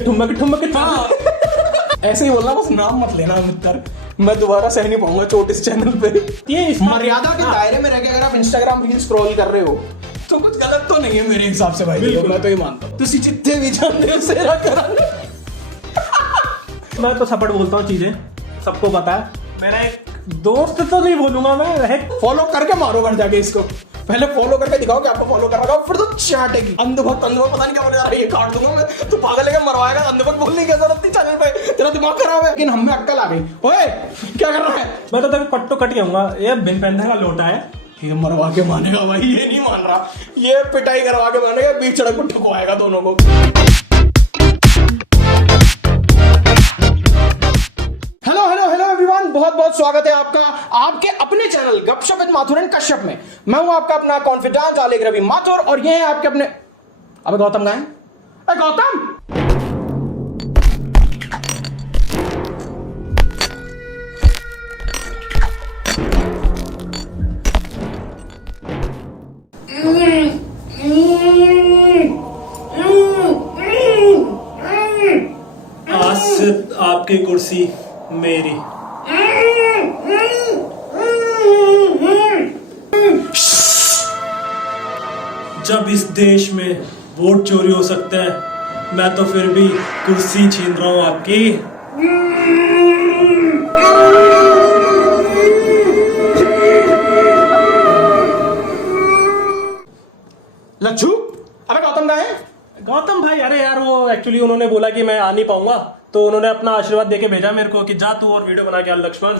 ठुमक ठुमक ऐसे ही बोलना, बस नाम मत लेना मित्र, मैं दोबारा सह नहीं पाऊंगा चोट इस चैनल पे। ये मर्यादा के दायरे में रह के अगर आप इंस्टाग्राम रील स्क्रॉल कर रहे हो तो कुछ गलत तो नहीं है मेरे हिसाब से भाई। मैं तो ये मानता हूँ तुसी जितने भी जानते हो सेरा करा। मैं तो सपट बोलता हूँ चीजें, सबको पता है। मेरा एक दोस्त तो नहीं बोलूंगा मैं, फॉलो करके मारो घर जाके इसको, पहले फॉलो करके दिखाओ कि आपको फॉलो कर रखा, फिर तो चाटेगी। अंधभक्त पता नहीं क्या बोल रहा है, ये काट दूंगा मैं, तू पागल है क्या, मरवाएगा। अंधभक्त बोलने की जरूरत नहीं चैनल पे, तेरा दिमाग खराब है। लेकिन हम में अक्कल आ गई। ओए क्या कर रहा है? मैं तो तभी कट्टो कट जाऊंगा। ये बिन पहनने का लोटा है, ये मरवा के मानेगा भाई, ये नहीं मान रहा। ये पिटाई करवा के मानेगा, बीच सड़क पर ठुकवाएगा दोनों को। हेलो हेलो हेलो एवरीवन, बहुत बहुत स्वागत है आपका आपके अपने चैनल गपशप विद माथुर एंड कश्यप में। मैं हूं आपका अपना कॉन्फिडेंस आलेख रवि माथुर और ये है आपके अपने। अबे गौतम कहां है? अरे गौतम, आज से आपकी कुर्सी मेरी। जब इस देश में वोट चोरी हो सकते हैं, मैं तो फिर भी कुर्सी छीन रहा हूं आपकी। लच्छू। अबे गौतम कहां है? गौतम भाई, अरे यार वो एक्चुअली उन्होंने बोला कि मैं आ नहीं पाऊंगा, तो उन्होंने अपना आशीर्वाद देके भेजा मेरे को कि जा तू और वीडियो बना के आ लक्ष्मण।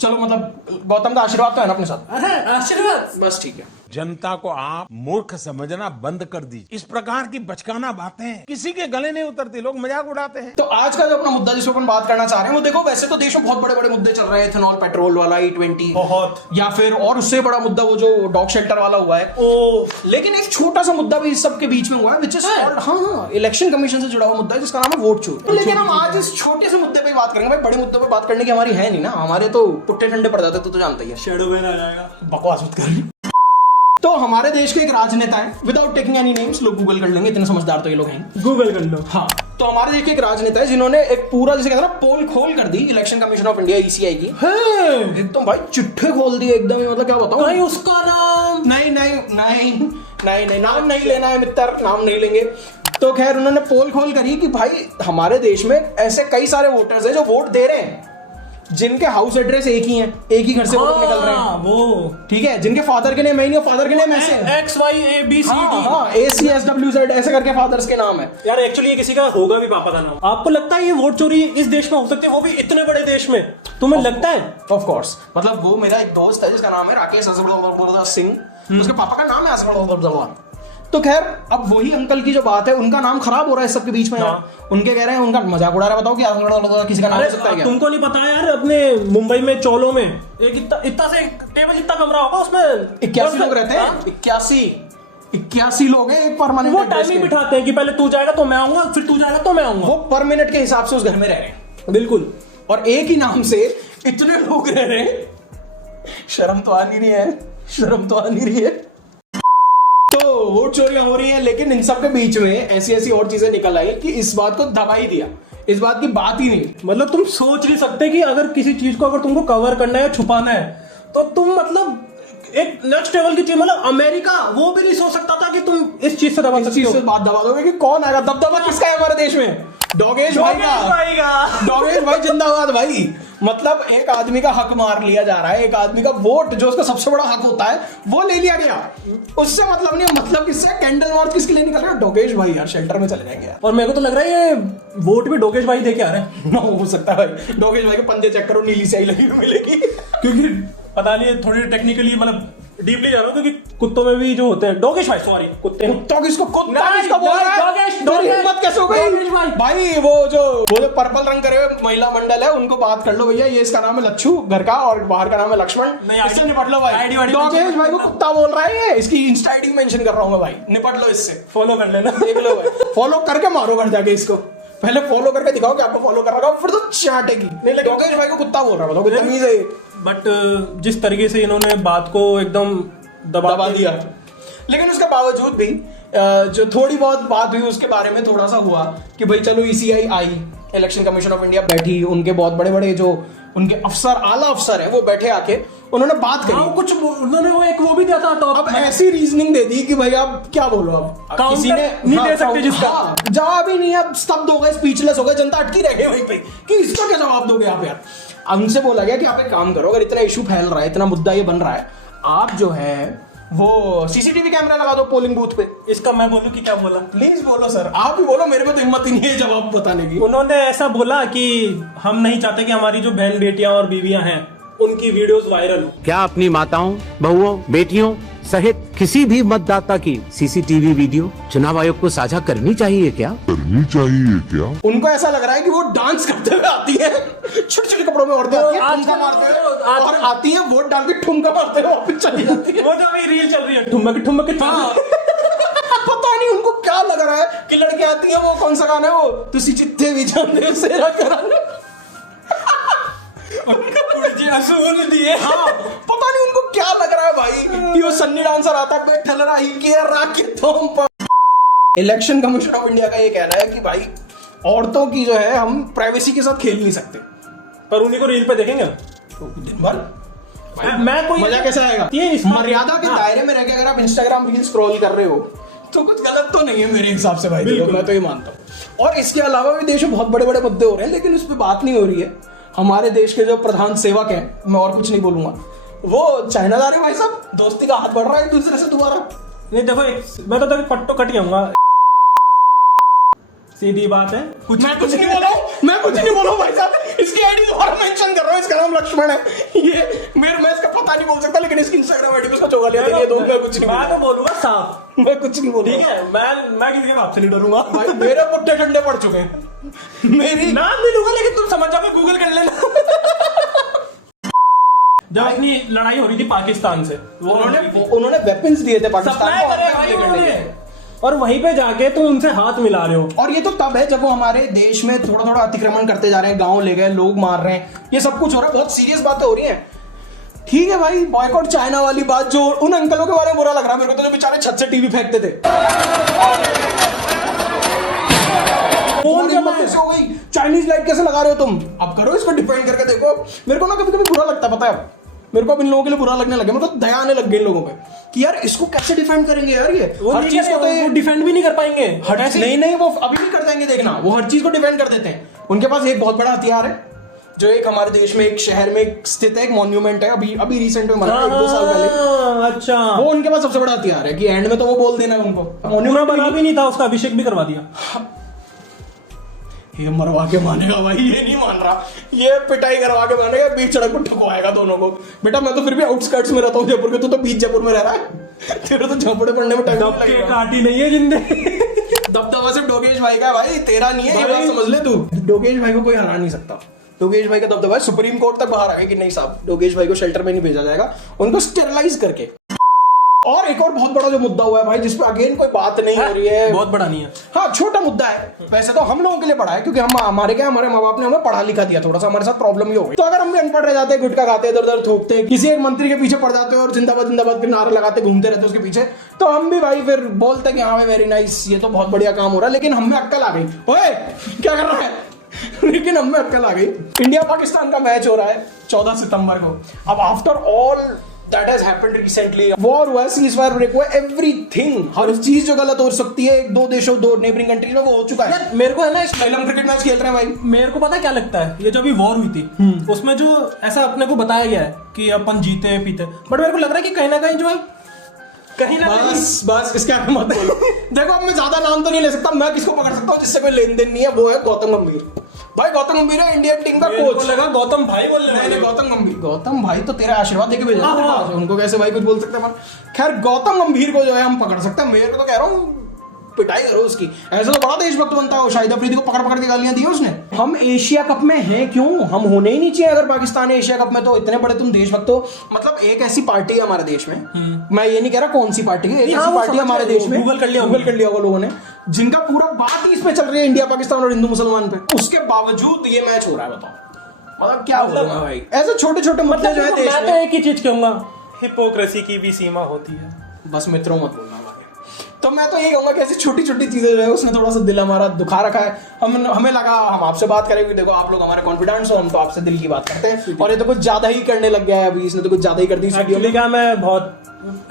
चलो मतलब गौतम का आशीर्वाद तो है ना अपने साथ? अरे आशीर्वाद, बस ठीक है। जनता को आप मूर्ख समझना बंद कर दीजिए। इस प्रकार की बचकाना बातें किसी के गले नहीं उतरती, लोग मजाक उड़ाते हैं। तो आज का जो अपना मुद्दा जिस पर अपन बात करना चाह रहे हैं वो देखो, वैसे तो देश में बहुत बड़े बड़े मुद्दे चल रहे हैं, इथेनॉल पेट्रोल वाला E20 बहुत, या फिर और उससे बड़ा मुद्दा वो जो डॉग शेल्टर वाला हुआ है ओ। लेकिन एक छोटा सा मुद्दा भी इस सब के बीच में हुआ है, विच इज हाँ इलेक्शन कमीशन से जुड़ा हुआ मुद्दा है जिसका नाम है वोट चोरी। लेकिन हम आज इस छोटे से मुद्दे पे बात करेंगे भाई, बड़े मुद्दे पे बात करने की हमारी है नहीं ना, हमारे तो पुट्टे ठंडे पड़ जाते तो जानता ही है। शेडो में आ जाएगा, बकवास मत कर। तो हमारे देश के एक राजनेता है, विदाउट टेकिंग एनी नेम्स, लोग गूगल कर लेंगे, इतने समझदार तो ये लोग हैं, गूगल कर लो। हाँ, तो हमारे देश के एक राजनेता है जिन्होंने एक पूरा जैसे कहते हैं ना पोल खोल कर दी election commission of India ECI की। एकदम भाई चिट्ठे खोल दिए एकदम, मतलब क्या बताऊं। नहीं उसका नाम नहीं नहीं नहीं नहीं नहीं नाम नहीं लेना है मित्र, नाम नहीं लेंगे। तो खैर उन्होंने पोल खोल करी कि भाई हमारे देश में ऐसे कई सारे वोटर्स हैं जो वोट दे रहे हैं जिनके हाउस एड्रेस एक ही है, एक ही घर से वोट निकल रहे हैं वो, ठीक है, जिनके फादर के नेम नहीं, फादर के नेम ऐसे XYABCD ACSWZ ऐसे करके फादर्स के नाम है यार। एक्चुअली ये किसी का होगा भी पापा का नाम। आपको लगता है ये वोट चोरी इस देश में हो सकती है, वो भी इतने बड़े देश में? तुम्हें लगता है? ऑफ कोर्स, मतलब वो मेरा एक दोस्त है जिसका नाम है राकेश असगड़ सिंह, उसके पापा का नाम है असगड़। तो खैर अब वही अंकल की जो बात है, उनका नाम खराब हो रहा है सबके बीच में यार। उनके कह रहे हैं, उनका मजाक उड़ा रहा है, बताओ कि किसी का नाम हो सकता है क्या? तुमको नहीं पता यार, अपने मुंबई में चोलों में एक इतना से टेबल जितना कमरा होगा, उसमें 81 लोग रहते हैं। 81 लोग हैं एक परमानेंट। वो टाइमिंग बिठाते हैं कि पहले तू जाएगा तो मैं आऊंगा, फिर तू जाएगा तो मैं आऊंगा। वो पर मिनट के हिसाब से उस घर में रह रहे हैं, बिल्कुल। और एक ही नाम से इतने लोग रह रहे हैं, शर्म तो आ नहीं रही है, शर्म तो आ नहीं रही है। तो वोट चोरियां हो रही है, लेकिन इन सब के बीच में ऐसी ऐसी और चीजें निकल आई कि इस बात को दबा ही दिया, इस बात की बात ही नहीं। मतलब तुम सोच नहीं सकते कि अगर किसी चीज को अगर तुमको कवर करना है या छुपाना है तो तुम मतलब एक नेक्स्ट लेवल की चीज, मतलब अमेरिका वो भी नहीं सोच सकता था कि तुम इस चीज से दबा सकते हो। बात दबा दोगे कि कौन आएगा? दबदबा किसका है हमारे देश में? डोगेश भाई का। डोगेश भाई जिंदाबाद भाई। मतलब एक आदमी का हक मार लिया जा रहा है, एक आदमी का वोट जो उसका सबसे बड़ा हक होता है वो ले लिया गया, उससे मतलब नहीं। मतलब किससे? कैंडल मार्च किसके लिए निकल रहा है? डोगेश भाई यार, शेल्टर में चले जाएंगे यार। और मेरे को तो लग रहा है ये वोट भी डोगेश भाई दे के आ रहे हैं। हो सकता है भाई, डोगेश भाई के पंजे चेक करो, नीली स्याही लगी हुई मिलेगी। क्योंकि पता नहीं थोड़ी टेक्निकली मतलब डीपली जा रहा हूँ, क्योंकि कुत्तों में भी जो होते हैं डोगेश भाई, सॉरी कुत्ते, कुत्तों किसको कुत्ता नहीं, किसको बोल रहा है? डोगेश हिम्मत कैसे हो गई डोगेश भाई? भाई वो जो पर्पल रंग करे हुए महिला मंडल है, उनको बात कर लो भैया, ये इसका नाम है लच्छू घर का और बाहर का नाम है लक्ष्मण, इससे निपट लो भाई। डोगेश भाई को कुत्ता बोल रहा है, इसकी इंस्टा आईडी मेंशन कर रहा हूँ मैं भाई, निपट लो इससे, फॉलो कर लेना, देख लो भाई, फॉलो करके मारो घर जाके इसको, पहले फॉलो करके दिखाओ कि आपको फॉलो कर रखा, फिर तो चाटेगी। डोगेश भाई को कुत्ता बोल रहा है, बताओ कोई तमीज है? बट जिस तरीके से इन्होंने बात को एकदम दबा दिया, लेकिन उसके बावजूद भी जो थोड़ी बहुत बात हुई उसके बारे में थोड़ा सा हुआ कि भाई चलो ECI I, election commission of India बैठी, उनके बहुत बड़े बड़े जो उनके अफसर, आला अफसर है वो बैठे आके उन्होंने बात करी। हाँ, कुछ उन्होंने वो एक वो भी दिया था टॉप। अब ऐसी रीजनिंग दे दी कि भाई आप क्या बोलो, अब किसी ने नहीं दे सकते जिसका जवाब ही नहीं, अब स्तब्ध हो गए, स्पीचलेस हो गए, जनता अटकी रह गई वहीं पे कि इसका क्या जवाब दोगे आप यार। उनसे बोला गया कि आप एक काम करो, अगर इतना इशू फैल रहा है, इतना मुद्दा ये बन रहा है, आप जो है वो सीसीटीवी कैमरा लगा दो पोलिंग बूथ पे। इसका मैं बोलूं कि क्या बोला? प्लीज बोलो सर, आप ही बोलो, मेरे में तो हिम्मत ही नहीं है जवाब बताने की। उन्होंने ऐसा बोला कि हम नहीं चाहते कि हमारी जो बहन बेटियां और बीवियां हैं उनकी वीडियोस वायरल हो। क्या अपनी माताओं, बहुओं, बेटियों सहित किसी भी मतदाता की सीसीटीवी वीडियो चुनाव आयोग को साझा करनी चाहिए क्या? उनको ऐसा लग रहा है कि वो डांस करते हुए आती है, छोटे छोटे कपड़ों में औरतें आती है, ठुमका मारते हुए, और आती है वोट डाल के ठुमका मारते हुए वापस चली जाती है। वो जो अभी रील चल रही है ठुमक ठुमक पता नहीं उनको क्या लग रहा है कि लड़की आती है, वो कौन सा गाना है वो, तुसी जितने भी जानते हो सेरा कराने, असूल दिए। हाँ, पता नहीं उनको क्या लग रहा है भाई कि वो सन्नी डांसर आता है बैठल रही के राख के तुम पर। इलेक्शन कमीशन ऑफ इंडिया का ये कहना है कि भाई औरतों की जो है हम प्राइवेसी के साथ खेल नहीं सकते, पर उन्हीं को रील पे देखेंगे ना दिन भर। मैं कोई मजा कैसे आएगा? मर्यादा के दायरे में रह के अगर आप इंस्टाग्राम रील स्क्रॉल कर रहे हो तो कुछ गलत तो नहीं है मेरे हिसाब से भाई, देखो मैं तो ये मानता हूँ। और इसके अलावा भी देश में बहुत बड़े बड़े मुद्दे हो रहे हैं, लेकिन उस पर बात नहीं हो रही है। हमारे देश के जो प्रधान सेवक हैं, मैं और कुछ नहीं बोलूंगा, वो चाइना जा रहे भाई साहब, दोस्ती का हाथ बढ़ रहा है एक दूसरे से दोबारा। नहीं देखो मैं तो पट्टो कट जाऊंगा, सीधी बात है। मैं कुछ नहीं बोला भाई साहब, इसकी आईडी दोबारा मेंशन कर रहा हूं, इसका नाम लक्ष्मण है। ये मैं इसका पता नहीं बोल सकता, लेकिन इसकी इंस्टाग्राम आईडी पे उसका चौगा लिया था, ये तो मैं कुछ नहीं, मैं तो बोलूंगा साफ, मैं कुछ नहीं बोलूंगा। ठीक है, मैं किसी के बाप से नहीं डरूंगा भाई, मेरे पुट्टे ठंडे पड़ चुके हैं, मेरी नाम नहीं लूंगा, लेकिन तुम समझ जाओगे, गूगल कर लेना। जब अपनी लड़ाई हो रही थी पाकिस्तान से, उन्होंने वेपन्स दिए थे पाकिस्तान को, और वहीं पे जाके तुम उनसे हाथ मिला रहे हो। और ये तो तब है जब वो हमारे देश में थोड़ा थोड़ा अतिक्रमण करते जा रहे हैं, गांव ले गए, लोग मार रहे हैं, ये सब कुछ हो रहा है, बहुत सीरियस बातें हो रही हैं। ठीक है भाई, बॉयकॉट चाइना वाली बात, जो उन अंकलों के बारे में बुरा लग रहा है मेरे को, तो जो बेचारे छत से टीवी फेंकते थे, फोन जमा कैसे हो गई, चाइनीज लाइट कैसे लगा रहे हो तुम, अब करो इसको डिफेंड करके देखो। मेरे को ना कभी कभी बुरा लगता है, पता है मेरे को अब इन लोगों के लिए बुरा लगने लगे, मतलब दया आने लग गई इन लोगों पे कि यार इसको कैसे डिफेंड करेंगे यार, ये हर चीज को तो डिफेंड भी नहीं कर पाएंगे। नहीं वो अभी भी कर देंगे, देखना, वो हर चीज को डिफेंड कर देते हैं। उनके पास एक बहुत बड़ा हथियार है, जो एक हमारे देश में एक शहर में स्थित है, एक मॉन्यूमेंट है, अभी रिसेंट में मरा 1-2 साल पहले। अच्छा, वो उनके पास सबसे बड़ा हथियार है कि एंड में तो वो बोल देना उनको। मॉन्यूमेंट बना भी नहीं था, उसका अभिषेक भी करवा दिया। ये मरवा के मानेगा भाई, ये नहीं मान रहा, ये पिटाई करवा के मानेगा, बीच सड़क पर ठुकवाएगा दोनों को। बेटा मैं तो फिर भी आउटस्कर्ट्स में रहता हूँ जयपुर के, तू तो बीच जयपुर में रह रहा है, तेरे तो झोपड़े पड़ने में टाइम लगेगा। काटी नहीं है जिंदे। दबदबा सिर्फ डोगेश भाई का भाई, तेरा नहीं है, ये बात समझ ले तू। डोगेश भाई को कोई हरा नहीं सकता, डोगेश भाई का दबदबा सुप्रीम कोर्ट तक बाहर आ गया कि नहीं साहब, डोगेश भाई को शेल्टर में नहीं भेजा जाएगा, उनको स्टेरलाइज करके। और एक और बहुत बड़ा जो मुद्दा हुआ है भाई, जिसपे अगेन कोई बात नहीं हो रही है, बहुत बड़ा नहीं है, हाँ छोटा मुद्दा है, वैसे तो हम लोगों के लिए बड़ा है, क्योंकि हम हमारे माँ बाप ने हमें पढ़ा लिखा दिया, थोड़ा सा हमारे साथ प्रॉब्लम ही हो गई। तो अगर हम भी अनपढ़ रह जाते, गुटखा खाते, इधर उधर थूकते, किसी एक मंत्री के पीछे पड़ जाते और जिंदाबाद जिंदाबाद के नारे लगाते घूमते रहते उसके पीछे, तो हम भी भाई फिर बोलते कि हाँ वेरी नाइस, ये तो बहुत बढ़िया काम हो रहा है। लेकिन हमें अक्कल आ गई, ओए क्या कर रहा है, लेकिन हमें अक्कल आ गई। इंडिया पाकिस्तान का मैच हो रहा है 14 सितंबर को। अब after all that has happened recently, war हुआ, ceasefire break हुआ, everything, हर चीज जो गलत हो सकती है एक दो देशों, दो नेबरिंग कंट्रीज में, वो हो चुका है। मेरे को है ना, हम क्रिकेट मैच खेल रहे हैं भाई, मेरे को पता है क्या लगता है, ये जो अभी वॉर हुई थी उसमें जो ऐसा अपने को बताया गया है कि अपन जीते पीते, बट मेरे को लग रहा है कि कहीं ना कहीं जो है, कहीं ना बस इसके आगे मत बोलो। देखो अब मैं ज्यादा नाम तो नहीं ले सकता, मैं किसको पकड़ सकता हूँ जिससे कोई लेन देन नहीं है, वो है गौतम गंभीर भाई। गौतम गंभीर है इंडियन टीम का कोच। लगा गौतम भाई बोलने, नहीं गौतम गंभीर, गौतम भाई तो तेरा आशीर्वाद देके भेजा, उनको कैसे भाई कुछ बोल सकते हैं। खैर गौतम गंभीर को जो है हम पकड़ सकते हैं, मेरे को तो कह रहा हूँ पिटाई करो उसकी, ऐसा तो बड़ा देशभक्त बनता है। शाहिद अफरीदी को पकड़ पकड़ के गालियां दी उसने। हम एशिया कप में हैं क्यों, हम होने ही नहीं चाहिए। अगर पाकिस्तान है एशिया कप में तो इतने बड़े तुम देशभक्त हो। मतलब एक ऐसी पार्टी है हमारे देश में, मैं ये नहीं कह रहा कौन सी पार्टी है, एक ऐसी पार्टी हमारे देश में, गूगल कर लिया होगा लोगों ने, जिनका पूरा बात ही इस पे चल रही है, इंडिया पाकिस्तान और हिंदू मुसलमान पे, उसके बावजूद ये मैच हो रहा है। बताओ मतलब क्या बोलूंगा भाई, ऐसे छोटे छोटे मुद्दे जो है देश में। मैं तो एक ही चीज कहूंगा, हिपोक्रेसी की भी सीमा होती है। बस मित्रों मत बोलना। तो मैं तो यही कहूंगा कि ऐसी छोटी छोटी चीजें जो है उसने थोड़ा सा दिल हमारा दुखा रखा है। हमें लगा हम आपसे बात करेंगे, देखो आप लोग हमारे कॉन्फिडेंट्स हो, हम तो आपसे दिल की बात करते हैं, और ये तो कुछ ज्यादा ही करने लग गया है अभी, इसने तो कुछ ज्यादा ही कर दी इस वीडियो में। क्या मैं बहुत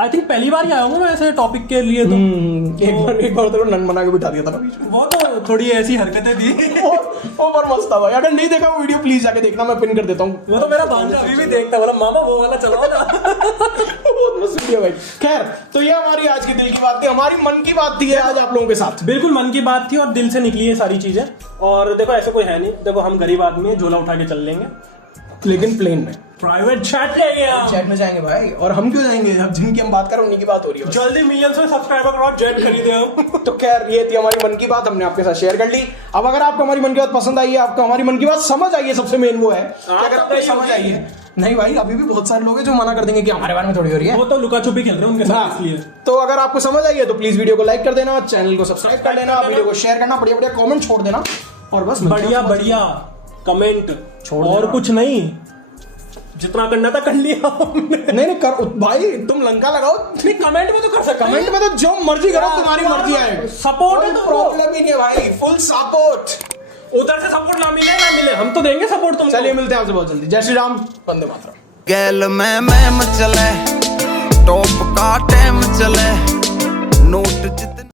आई थिंक पहली बार ही आया हूँ मैं ऐसे टॉपिक के लिए। तो एक बार तो नन बना के बिठा दिया था ना बीच में, वो तो थोड़ी ऐसी हरकतें थी। ओवर मस्त था भाई। अगर नहीं देखा वो वीडियो प्लीज जाके देखना, मैं पिन कर देता हूँ। वो तो मेरा भांजा अभी भी देखता, बोला मामा वो वाला चलाओ ना। बहुत मस्त वीडियो भाई। खैर, तो ये हमारी आज की दिल की बात थी, हमारी मन की बात थी आज आप लोगों के साथ। बिल्कुल मन की बात थी और दिल से निकली है सारी चीजें। और देखो ऐसे कोई है नहीं, देखो हम गरीब आदमी हैं, झोला उठा के चल लेंगे, लेकिन प्लेन में प्राइवेट जेट लेंगे हम। जेट में जाएंगे भाई। और हम क्यों जाएंगे, अब जिनकी हम बात कर रहे हैं उन्हीं की बात हो रही है बस। जल्दी मिलियंस में सब्सक्राइबर करो, जेट खरीदे हम। तो खैर ये थी हमारी मन की बात, हमने आपके साथ शेयर कर ली। अब अगर आपको हमारी मन की बात पसंद आई है, आपको हमारी मन की बात समझ आई है, सबसे मेन वो है कि अगर आपको समझ आई है, नहीं भाई अभी भी बहुत सारे लोग हैं जो मना कर देंगे कि हमारे बारे में थोड़ी हो रही है, वो तो लुका छुपी खेल रहे हैं उनके साथ इसलिए। तो अगर आपको समझ आई है तो प्लीज वीडियो को लाइक कर देना, चैनल को सब्सक्राइब कर लेना, वीडियो को शेयर करना, बढ़िया बढ़िया कमेंट छोड़ देना, और बस बढ़िया बढ़िया कमेंट छोड़ और देना। कुछ नहीं, जितना करना था कर लिया हमने। नहीं कर भाई, तुम लंका लगाओ, नहीं कमेंट में तो कर सकते, कमेंट में तो जो मर्जी करो, तुम्हारी मर्जी है, सपोर्ट है तो प्रॉब्लम ही नहीं है भाई, फुल सपोर्ट। उधर से सपोर्ट ना मिले हम तो देंगे सपोर्ट तुमको। चलिए मिलते हैं आपसे बहुत जल्दी। जय श्री राम, वंदे मातरम। गैल में चले, टॉप का टाइम चले, नोट